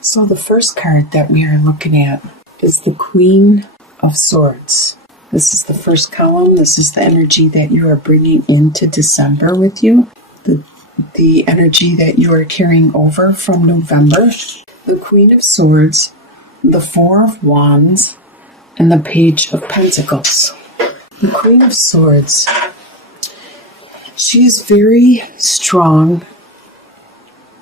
So the first card that we are looking at is the Queen of Swords. This is the first column. This is the energy that you are bringing into December with you. The energy that you are carrying over from November. The Queen of Swords, the Four of Wands, and the Page of Pentacles. The Queen of Swords, she is very strong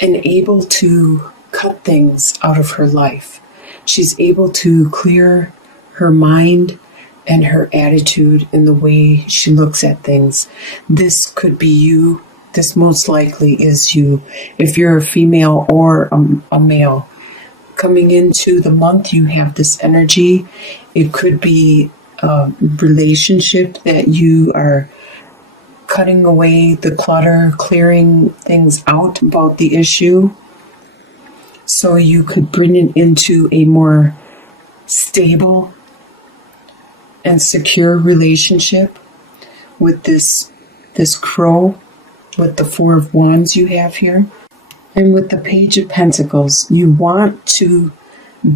and able to cut things out of her life. She's able to clear her mind and her attitude and the way she looks at things. This could be you. This most likely is you, if you're a female or a male. Coming into the month, you have this energy. It could be a relationship that you are cutting away the clutter, clearing things out about the issue, so you could bring it into a more stable and secure relationship with this crow, with the Four of Wands you have here. And with the Page of Pentacles, you want to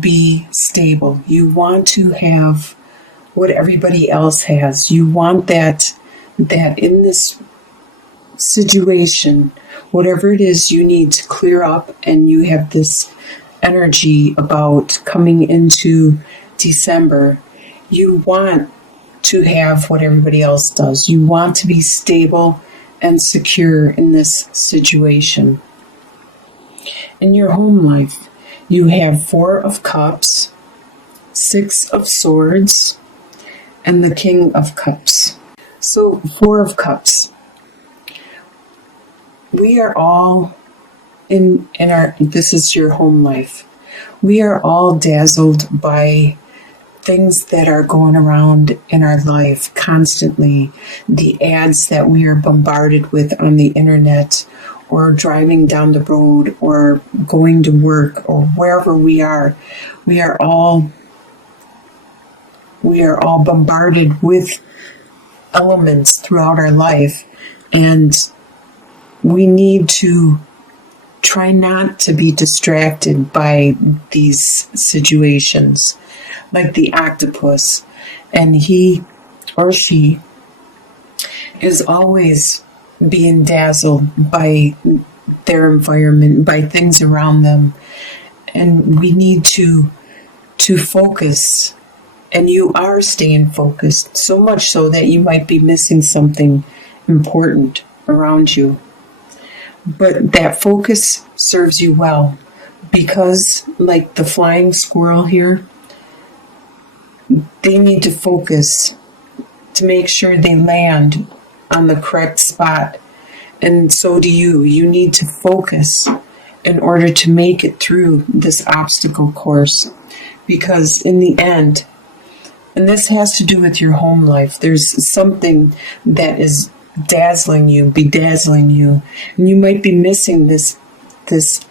be stable. You want to have what everybody else has. You want that in this situation, whatever it is you need to clear up, and you have this energy about coming into December, you want to have what everybody else does. You want to be stable and secure in this situation. In your home life, you have Four of Cups, Six of Swords, and the King of Cups. So, Four of Cups. We are all this is your home life. We are all dazzled by things that are going around in our life constantly. The ads that we are bombarded with on the internet, or driving down the road, or going to work, or wherever we are all bombarded with elements throughout our life, and we need to try not to be distracted by these situations, like the octopus, and he or she is always being dazzled by their environment, by things around them, and we need to focus. And you are staying focused, so much so that you might be missing something important around you. But that focus serves you well, because like the flying squirrel here, they need to focus to make sure they land on the correct spot. And so do you. You need to focus in order to make it through this obstacle course, because in the end, and this has to do with your home life, there's something that is dazzling you, bedazzling you, and you might be missing this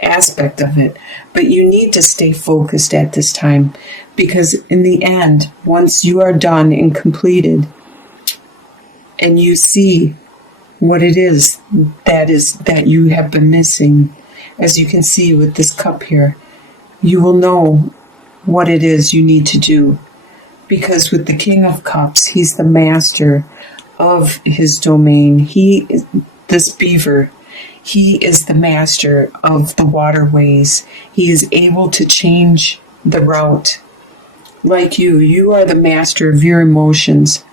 aspect of it, but you need to stay focused at this time, because in the end, once you are done and completed, and you see what it is that you have been missing, as you can see with this cup here, you will know what it is you need to do. Because with the King of Cups, he's the master of his domain. He is this beaver. He is the master of the waterways. He is able to change the route. Like you are the master of your emotions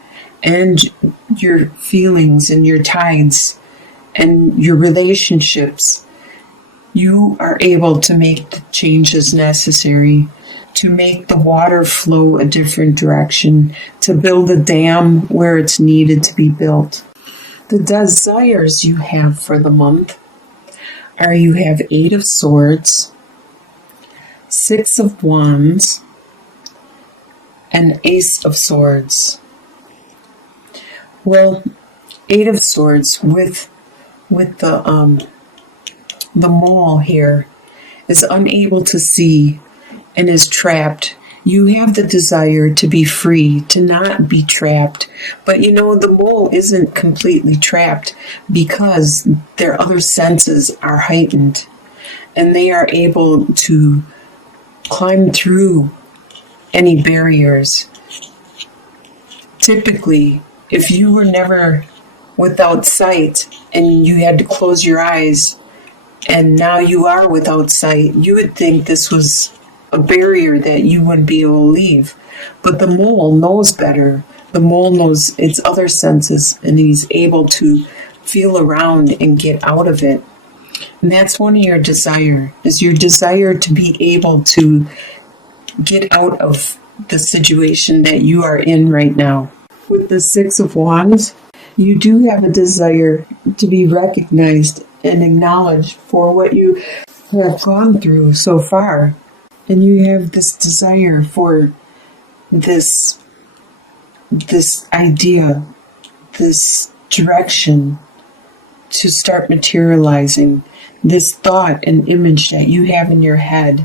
and your feelings and your tides and your relationships. You are able to make the changes necessary to make the water flow a different direction, to build a dam where it's needed to be built. The desires you have for the month are, you have Eight of Swords, Six of Wands, and Ace of Swords. Well, Eight of Swords with the mole here is unable to see and is trapped. You have the desire to be free, to not be trapped. But the mole isn't completely trapped, because their other senses are heightened, and they are able to climb through any barriers. Typically, if you were never without sight and you had to close your eyes and now you are without sight, you would think this was a barrier that you wouldn't be able to leave. But the mole knows better. The mole knows its other senses, and he's able to feel around and get out of it. And that's one of your desire, is your desire to be able to get out of the situation that you are in right now. With the Six of Wands, you do have a desire to be recognized and acknowledged for what you have gone through so far. And you have this desire for this idea, this direction to start materializing, this thought and image that you have in your head.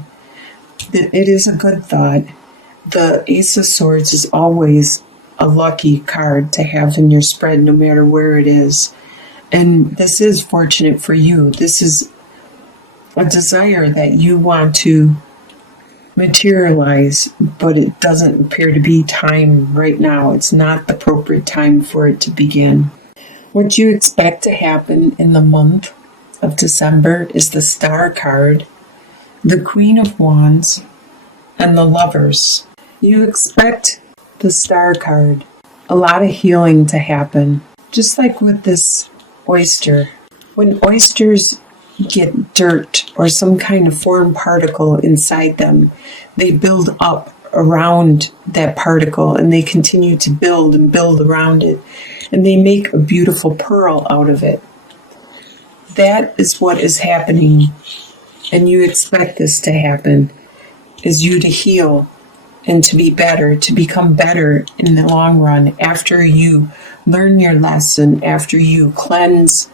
That it is a good thought. The Ace of Swords is always a lucky card to have in your spread, no matter where it is. And this is fortunate for you. This is a desire that you want to materialize, but it doesn't appear to be time right now. It's not the appropriate time for it to begin. What you expect to happen in the month of December is the Star card, the Queen of Wands, and the Lovers. You expect the Star card, a lot of healing to happen, just like with this oyster. When oysters get dirt or some kind of foreign particle inside them, they build up around that particle and they continue to build and build around it, and they make a beautiful pearl out of it. That is what is happening, and you expect this to happen, is you to heal and to be better, to become better in the long run after you learn your lesson, after you cleanse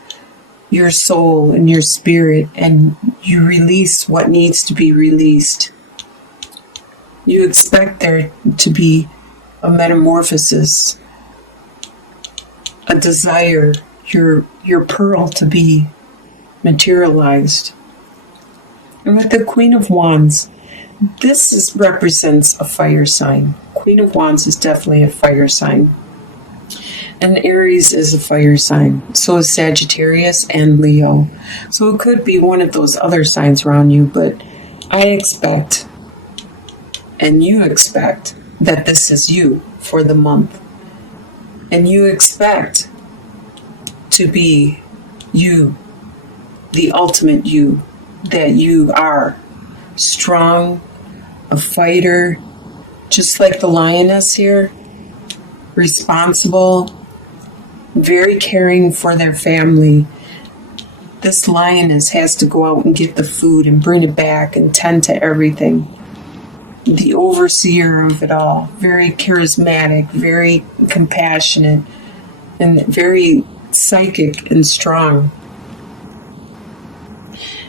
your soul and your spirit and you release what needs to be released. You expect there to be a metamorphosis, a desire, your pearl to be materialized. And with the Queen of Wands, this represents a fire sign. Queen of Wands is definitely a fire sign. And Aries is a fire sign. So is Sagittarius and Leo. So it could be one of those other signs around you, but I expect, and you expect, that this is you for the month. And you expect to be you, the ultimate you, that you are strong, a fighter, just like the lioness here, responsible, very caring for their family. This lioness has to go out and get the food and bring it back and tend to everything. The overseer of it all, very charismatic, very compassionate, and very psychic and strong.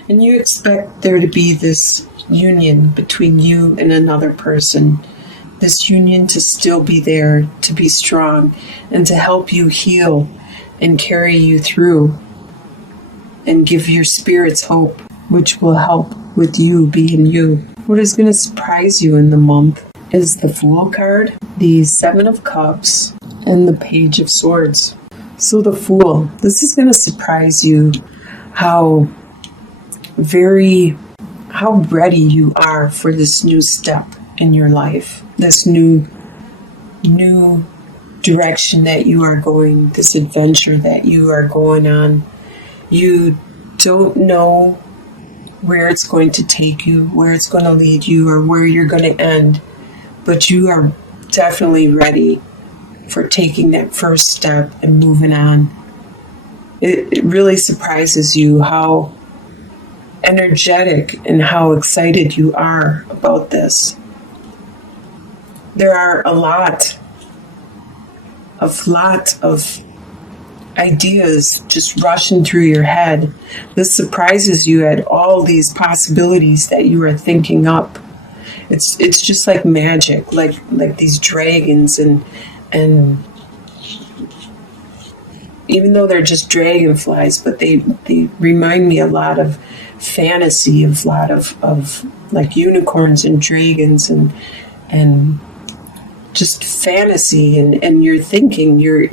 And you expect there to be this union between you and another person. This union to still be there, to be strong, and to help you heal and carry you through and give your spirits hope, which will help with you being you. What is going to surprise you in the month is the Fool card, the Seven of Cups, and the Page of Swords. So the Fool, this is going to surprise you how ready you are for this new step in your life, this new direction that you are going, this adventure that you are going on. You don't know where it's going to take you, where it's going to lead you, or where you're going to end, but you are definitely ready for taking that first step and moving on. It really surprises you how energetic and how excited you are about this. There are a lot of ideas just rushing through your head. This surprises you at all these possibilities that you are thinking up. It's just like magic, like these dragons and even though they're just dragonflies, but they remind me a lot of fantasy of a lot of like unicorns and dragons and just fantasy, and you're thinking, you're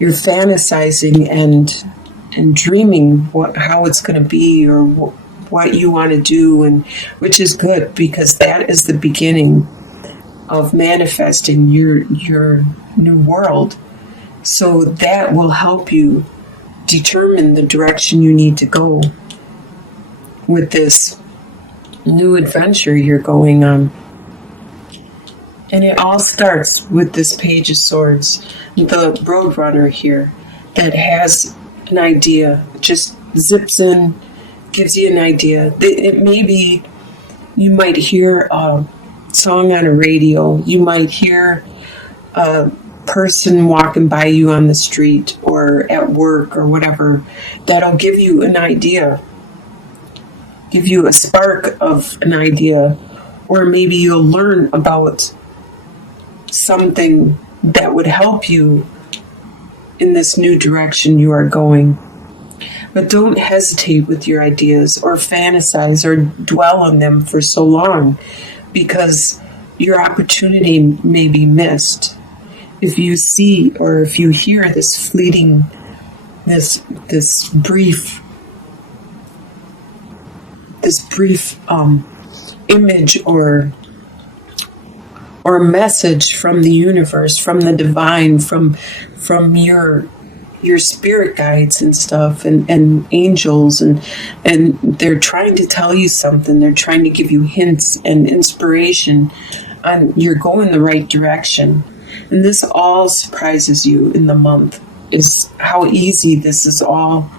fantasizing and dreaming how it's going to be, or what you want to do, and which is good, because that is the beginning of manifesting your new world. So that will help you determine the direction you need to go with this new adventure you're going on. And it all starts with this Page of Swords, the Roadrunner here, that has an idea, just zips in, gives you an idea. It may be, you might hear a song on a radio, you might hear a person walking by you on the street or at work or whatever, that'll give you an idea, give you a spark of an idea, or maybe you'll learn about something that would help you in this new direction you are going. But don't hesitate with your ideas or fantasize or dwell on them for so long, because your opportunity may be missed. If you see or if you hear this fleeting, this brief image or message from the universe, from the divine, from your spirit guides and stuff, and angels, and they're trying to tell you something, they're trying to give you hints and inspiration on you're going the right direction. And this all surprises you in the month, is how easy this is all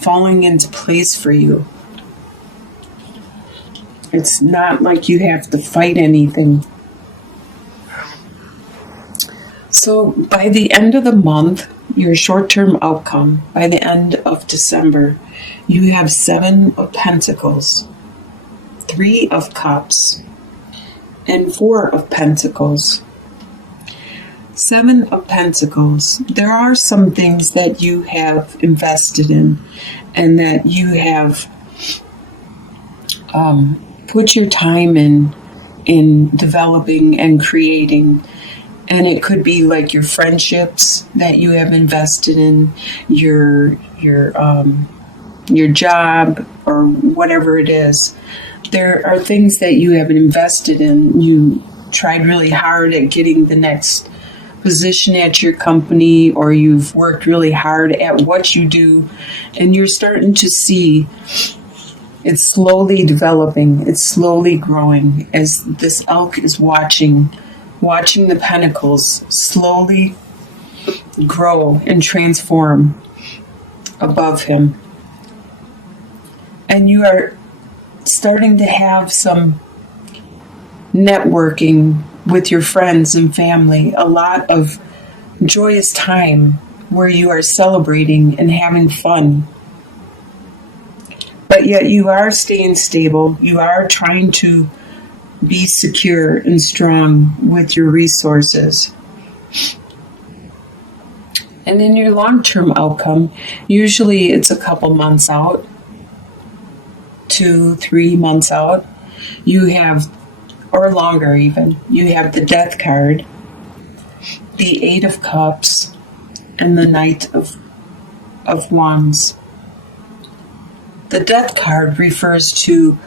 falling into place for you. It's not like you have to fight anything. So by the end of the month, your short-term outcome, by the end of December, you have 7 of Pentacles, 3 of Cups, and 4 of Pentacles. 7 of Pentacles. There are some things that you have invested in and that you have put your time in developing and creating. And it could be like your friendships that you have invested in, your job, or whatever it is. There are things that you have invested in. You tried really hard at getting the next position at your company, or you've worked really hard at what you do, and you're starting to see it's slowly developing, it's slowly growing, as this elk is watching the pentacles slowly grow and transform above him. And you are starting to have some networking with your friends and family, a lot of joyous time where you are celebrating and having fun. But yet you are staying stable. You are trying to be secure and strong with your resources. And in your long-term outcome, usually it's a couple months out, 2-3 months out, you have, or longer even, you have the Death card, the 8 of Cups, and the Knight of Wands. The Death card refers to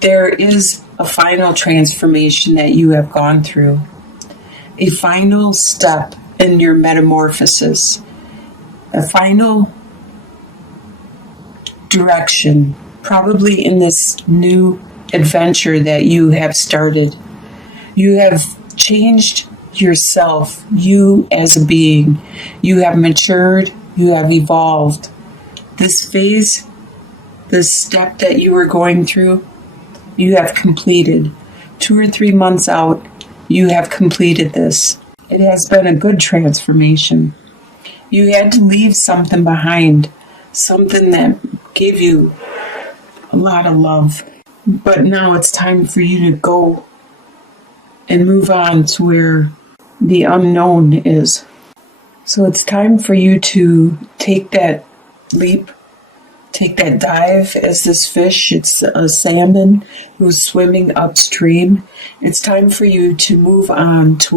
there is a final transformation that you have gone through, a final step in your metamorphosis, a final direction, probably in this new adventure that you have started. You have changed yourself, you as a being. You have matured, you have evolved. This phase, this step that you were going through, you have completed. 2 or 3 months out, you have completed this. It has been a good transformation. You had to leave something behind, something that gave you a lot of love. But now it's time for you to go and move on to where the unknown is. So it's time for you to take that leap, take that dive as this fish. It's a salmon who's swimming upstream. It's time for you to move on to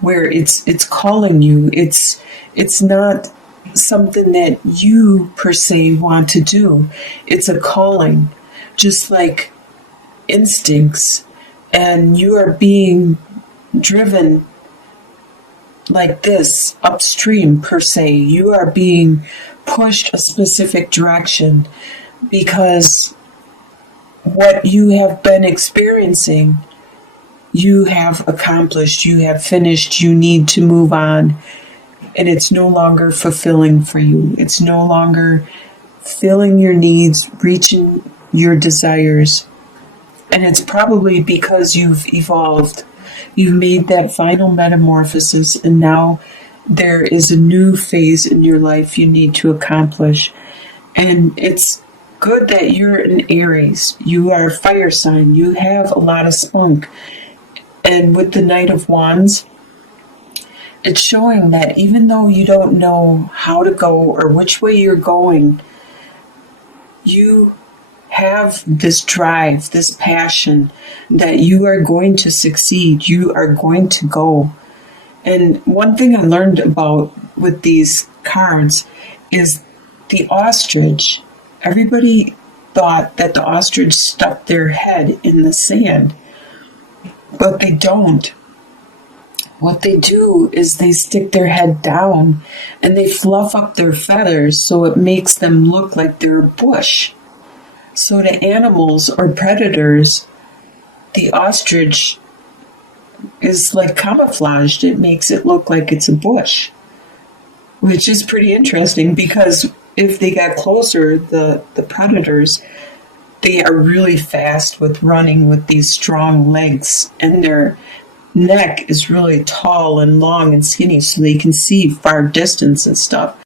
where it's calling you. It's not something that you per se want to do. It's a calling, just like instincts, and you are being driven like this upstream per se. You are being pushed a specific direction because what you have been experiencing, you have accomplished, you have finished, you need to move on, and it's no longer fulfilling for you. It's no longer filling your needs, reaching your desires. And it's probably because you've evolved. You've made that final metamorphosis, and now there is a new phase in your life you need to accomplish. And it's good that you're an Aries. You are a fire sign. You have a lot of spunk. And with the Knight of Wands, it's showing that even though you don't know how to go or which way you're going, you have this drive, this passion that you are going to succeed. You are going to go. And one thing I learned about with these cards is the ostrich. Everybody thought that the ostrich stuck their head in the sand, but they don't. What they do is they stick their head down and they fluff up their feathers so it makes them look like they're a bush. So to animals or predators, the ostrich is like camouflaged. It makes it look like it's a bush, which is pretty interesting because if they got closer, the predators, they are really fast with running with these strong legs, and their neck is really tall and long and skinny so they can see far distance and stuff.